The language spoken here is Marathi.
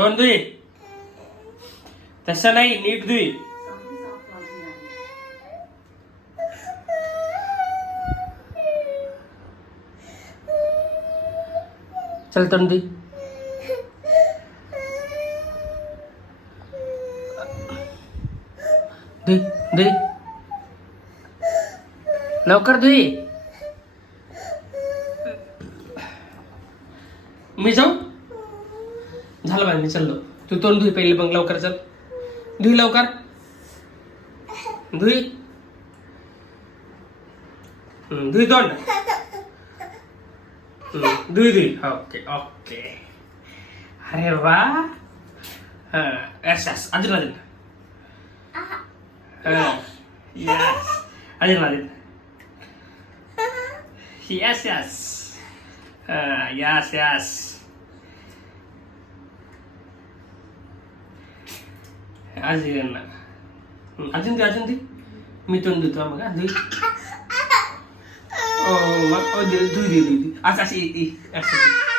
दोन धुई तसं नाही नीट धुई चल तोंड धुई धुई धुई लवकर धुई मी जाऊ झालं बाय मी चाललो तू तोंड धुई पहिले मग लवकर चल धुई लवकर धुई धुई तोंड धुई धुई ओके ओके अरे वा यस यस अजून अजून यस अजून अजून यस यस यस यस अजून अजून दे अजून दे मी तोंड देतो मग धुई ओ मग धुई धुई धुई असं अशी असं